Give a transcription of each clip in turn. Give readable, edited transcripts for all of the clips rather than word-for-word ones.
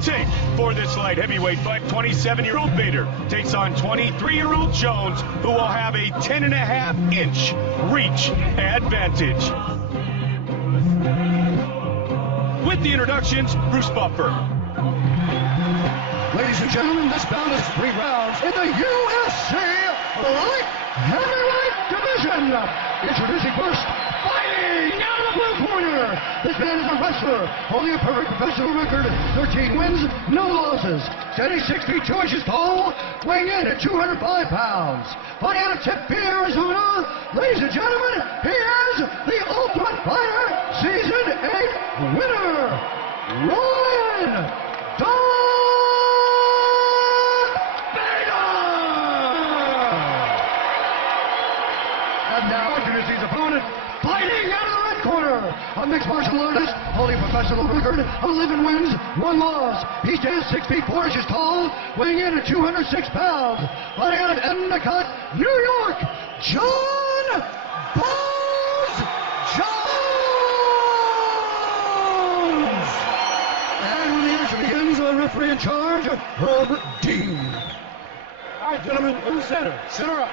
tape for this light heavyweight fight. 27-year-old Bader takes on 23-year-old Jones, who will have a 10.5-inch reach advantage. With the introductions, Bruce Buffer. Ladies and gentlemen, this bout is 3 rounds in the UFC light heavyweight division. Introducing first, fighting out of the blue corner. This man is a wrestler, holding a perfect professional record, 13 wins, no losses. Standing 6 feet 2 inches tall, weighing in at 205 pounds. Fighting out of Tempe, Arizona, ladies and gentlemen, he is the Ultimate Fighter Season 8 winner, Ryan Now introducing his opponent, fighting out of the red corner, a mixed martial artist, holding a professional record, 11 wins, 1 loss. He stands 6 feet 4 inches tall, weighing in at 206 pounds. Fighting out of Endicott, New York, Jon Jones. And when the action begins, the referee in charge, Herbert Dean. All right, gentlemen, in the center. Center up.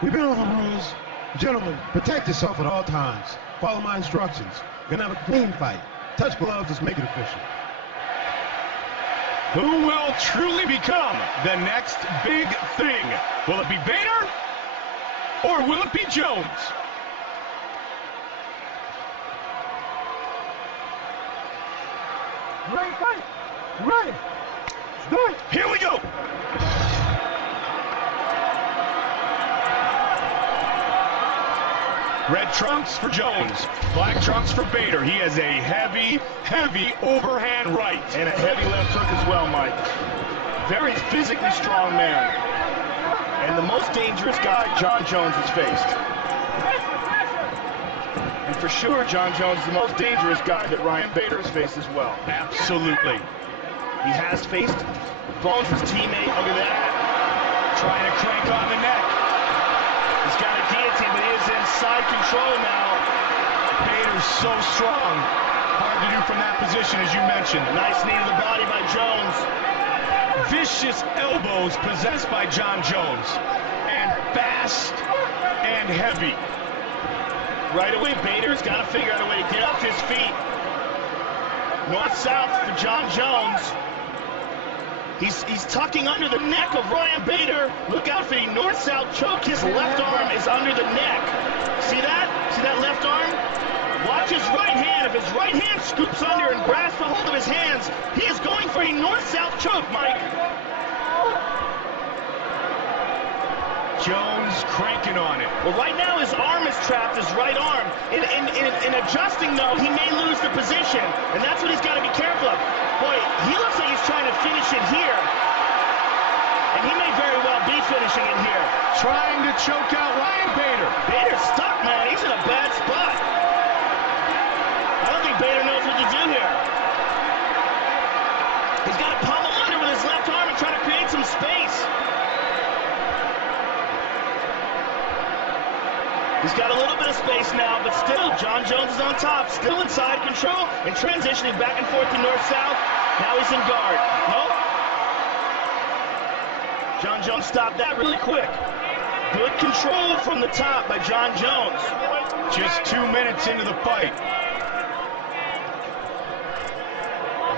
We've been over the rules. Gentlemen, protect yourself at all times. Follow my instructions. You're gonna have a clean fight. Touch gloves, just make it official. Who will truly become the next big thing? Will it be Bader or will it be Jones? Ready, fight. Ready. Let's do it. Here we go. Red trunks for Jones, black trunks for Bader. He has a heavy, heavy overhand right. And a heavy left hook as well, Mike. Very physically strong man. And the most dangerous guy Jon Jones has faced. And for sure, Jon Jones is the most dangerous guy that Ryan Bader has faced as well. Absolutely. He has faced Bones' teammate. Look at that. Trying to crank on the neck. He's got a guillotine, but he is in side control now. Bader's so strong. Hard to do from that position, as you mentioned. Nice knee to the body by Jones. Vicious elbows possessed by Jon Jones. And fast and heavy. Right away, Bader's got to figure out a way to get up to his feet. North-south for Jon Jones. He's tucking under the neck of Ryan Bader. Look out for the north-south choke. His left arm is under the neck. See that? See that left arm? Watch his right hand. If his right hand scoops under and grasps a hold of his hands, he is going for a north-south choke, Mike. Jones cranking on it. Well, right now his arm is trapped, his right arm. In adjusting, though, he may lose the position, and that's what he's got to be careful of. Boy, he looks like he's trying to finish it here. And he may very well be finishing it here. Trying to choke out Ryan Bader. Bader's stuck, man. He's in a bad spot. I don't think Bader knows what to do here. He's got to pummel under with his left arm and try to create some space. He's got a little bit of space now, but still, Jon Jones is on top, still in side control, and transitioning back and forth to north-south. Now he's in guard. Nope. Jon Jones stopped that really quick. Good control from the top by Jon Jones. Just 2 minutes into the fight.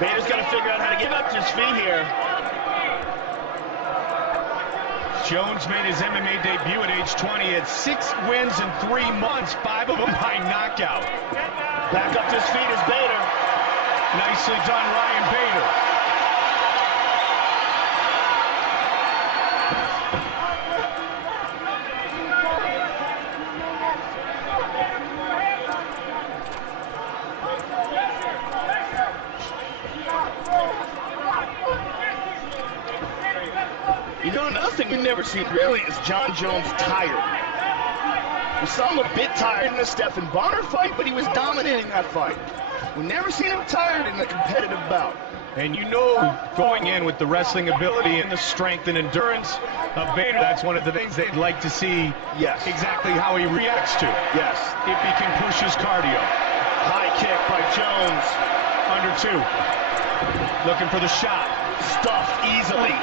Bader's got to figure out how to get up to his feet here. Jones made his MMA debut at age 20. He had 6 wins in 3 months, 5 of them by knockout. Back up to his feet is Bader. Nicely done, Ryan Bader. You know, another thing we've never seen really is Jon Jones tired. We saw him a bit tired in the Stephen Bonner fight, but he was dominating that fight. We've never seen him tired in a competitive bout. And you know, going in with the wrestling ability and the strength and endurance of Bader, that's one of the things they'd like to see. Yes. Exactly how he reacts to. Yes. If he can push his cardio. High kick by Jones. Under 2. Looking for the shot. Stuffed easily.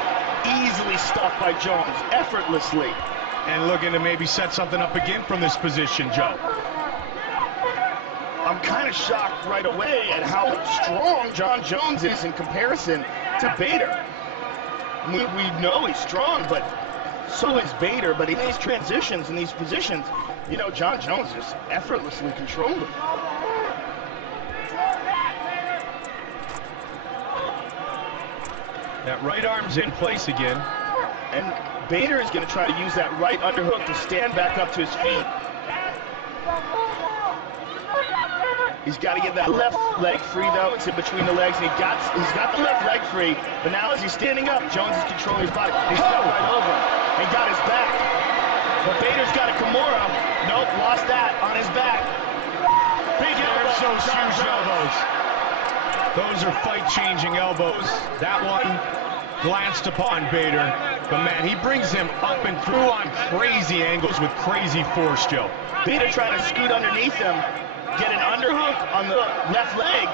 Easily stuffed by Jones. Effortlessly. And looking to maybe set something up again from this position, Joe. I'm kind of shocked right away at how strong Jon Jones is in comparison to Bader. We know he's strong, but so is Bader. But in these transitions, in these positions, you know, Jon Jones just effortlessly controlled him. That right arm's in place again. And Bader is going to try to use that right underhook to stand back up to his feet. He's got to get that left leg free, though. It's in between the legs, and he's got the left leg free. But now as he's standing up, Jones is controlling his body. He stepped right over him and got his back. But Bader's got a Kimura. Nope, lost that on his back. Big elbow. Those huge elbows. Those are fight-changing elbows. That one glanced upon Bader. But, man, he brings him up and through on crazy angles with crazy force, Joe. Bader trying to scoot underneath him. Get an underhook on the left leg.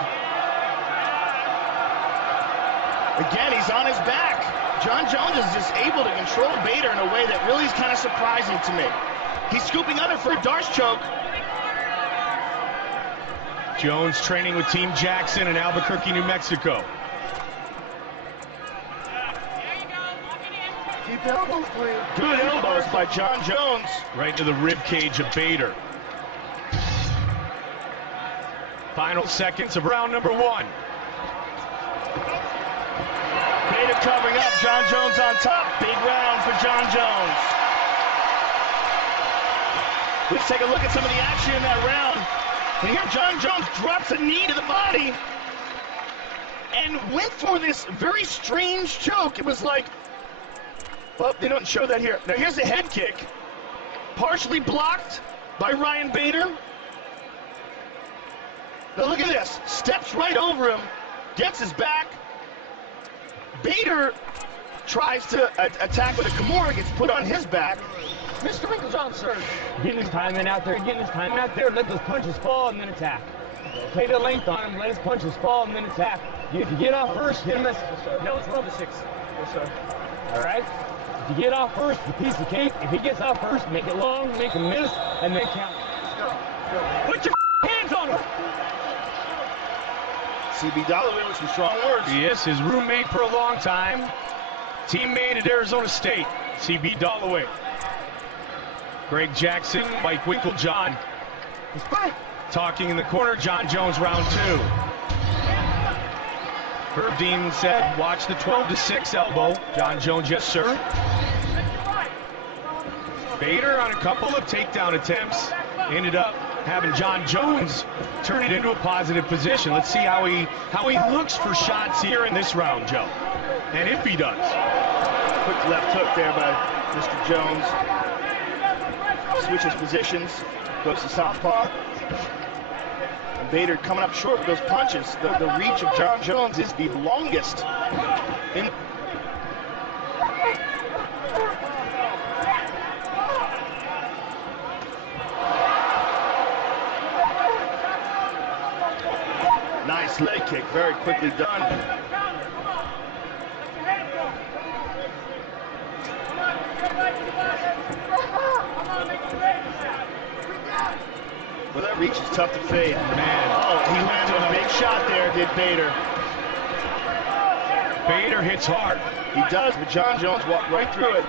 Again, he's on his back. Jon Jones is just able to control Bader in a way that really is kind of surprising to me. He's scooping under for a Darce choke. Jones training with Team Jackson in Albuquerque, New Mexico. Keep the elbows clean. Good elbows by Jon Jones. Right to the rib cage of Bader. Final seconds of round number 1. Bader covering up, Jon Jones on top. Big round for Jon Jones. Let's take a look at some of the action in that round. And here Jon Jones drops a knee to the body and went for this very strange choke. It was like, well, they don't show that here. Now here's a head kick, partially blocked by Ryan Bader. Now look at this, steps right over him, gets his back. Bader tries to attack with a Kimura, gets put on his back. Mr. Winklejohn, sir. Getting his timing out there, let those punches fall and then attack. Play the length on him, let his punches fall and then attack. If you get off first, hit him. Yes, sir. No, it's 12 to 6. Yes, sir. All right? If you get off first, it's a piece of cake. If he gets off first, make it long, make him miss, and then count. Let's go. Put your hands on him. CB Dalloway with some strong words. Yes, his roommate for a long time. Teammate at Arizona State, CB Dalloway. Greg Jackson, Mike Winklejohn. Talking in the corner, Jon Jones, round 2. Herb Dean said, watch the 12 to 6 elbow. Jon Jones, yes, sir. Bader on a couple of takedown attempts. Ended up having Jon Jones turn it into a positive position. Let's see how he looks for shots here in this round, Joe. And if he does. Quick left hook there by Mr. Jones. Switches positions, goes to southpaw. And Bader coming up short with those punches. The reach of Jon Jones is the longest in. Nice leg kick, very quickly done. Well, that reach is tough to fade. Man. Oh, he landed a big shot there, did Bader. Bader hits hard. He does, but Jon Jones walked right through it.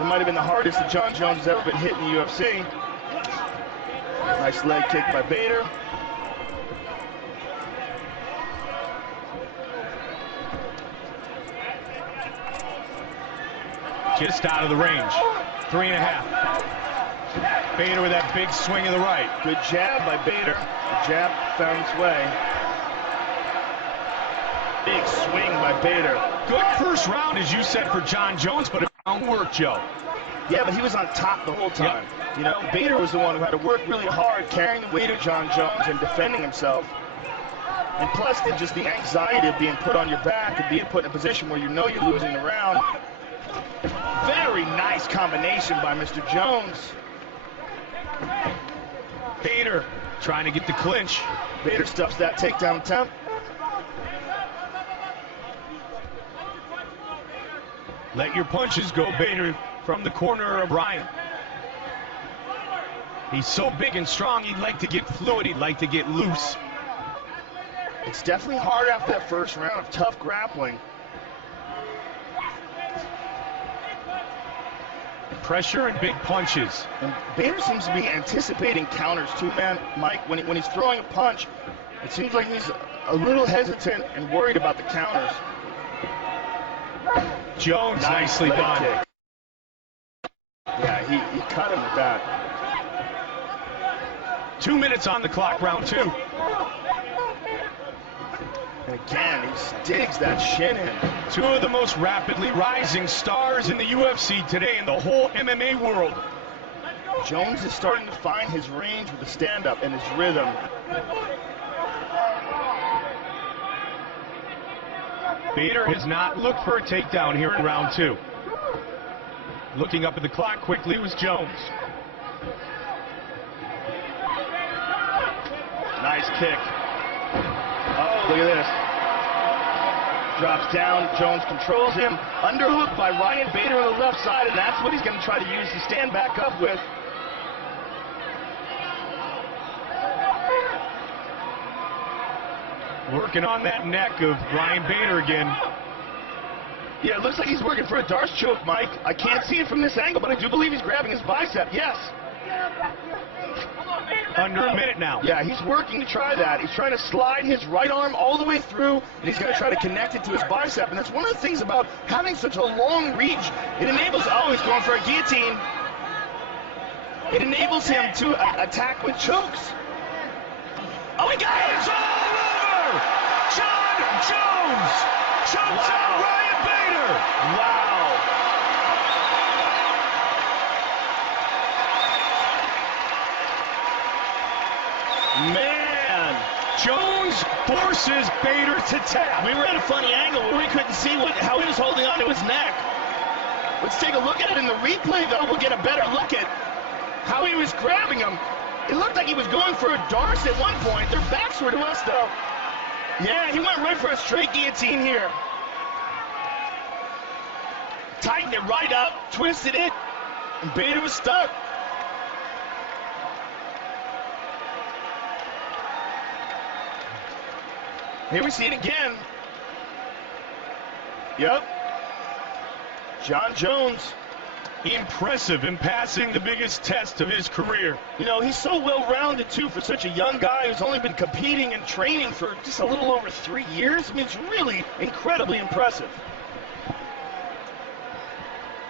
It might have been the hardest that Jon Jones has ever been hit in the UFC. Nice leg kick by Bader. Just out of the range. 3.5. Bader with that big swing of the right. Good jab by Bader. The jab found its way. Big swing by Bader. Good first round, as you said, for Jon Jones, but it don't work, Joe. Yeah, but he was on top the whole time. Yep. You know, Bader was the one who had to work really hard, carrying the weight of Jon Jones and defending himself. And plus, just the anxiety of being put on your back and being put in a position where you know you're losing the round. Very nice combination by Mr. Jones. Bader trying to get the clinch. Bader stuffs that takedown attempt. Let your punches go, Bader, from the corner of Ryan. He's so big and strong, he'd like to get fluid, he'd like to get loose. It's definitely hard after that first round of tough grappling. Pressure and big punches. And Bader seems to be anticipating counters too, man. Mike, when he's throwing a punch, it seems like he's a little hesitant and worried about the counters. Jones, nicely done. Kick. Yeah, he cut him with that. 2 minutes on the clock, round 2. And again, he digs that shin in. 2 of the most rapidly rising stars in the UFC today in the whole MMA world. Jones is starting to find his range with the stand-up and his rhythm. Bader has not looked for a takedown here in round 2. Looking up at the clock quickly was Jones. Nice kick. Oh, look at this. Drops down, Jones controls him. Underhook by Ryan Bader on the left side, and that's what he's going to try to use to stand back up with. Working on that neck of Ryan Bader again. Yeah, it looks like he's working for a Darce choke, Mike. I can't see it from this angle, but I do believe he's grabbing his bicep, yes. Under a minute now. Yeah, he's working to try that. He's trying to slide his right arm all the way through, and he's going to try to connect it to his bicep. And that's one of the things about having such a long reach. It enables, oh, he's going for a guillotine. It enables him to attack with chokes. Oh, he got it! It's all over! Jon Jones chokes out Ryan Bader! Wow. Man, Jones forces Bader to tap. we were at a funny angle where we couldn't see how he was holding on to his neck. Let's take a look at it in the replay, though. We'll get a better look at how he was grabbing him. It looked like he was going for a Darce at one point. Their backs were to us, though. Yeah, he went right for a straight guillotine here. Tightened it right up, twisted it, and Bader was stuck. Here we see it again. Yep. Jon Jones. Impressive in passing the biggest test of his career. You know, he's so well-rounded, too, for such a young guy who's only been competing and training for just a little over 3 years. I mean, it's really incredibly impressive.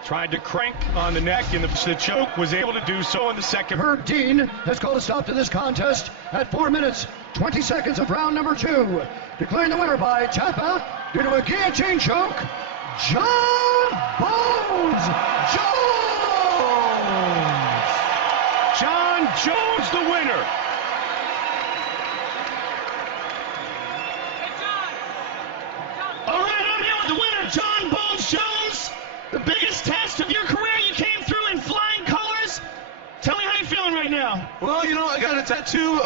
Tried to crank on the neck, and the choke was able to do so in the second. Herb Dean has called a stop to this contest at 4 minutes, 20 seconds of round number 2. Declaring the winner by tap out due to a guillotine choke, Jon Bones Jones! Jon Jones, the winner. All right, I'm here with the winner, Jon Bones Jones. The biggest test of your career. You came through in flying colors. Tell me how you're feeling right now. Well, you know, I got a tattoo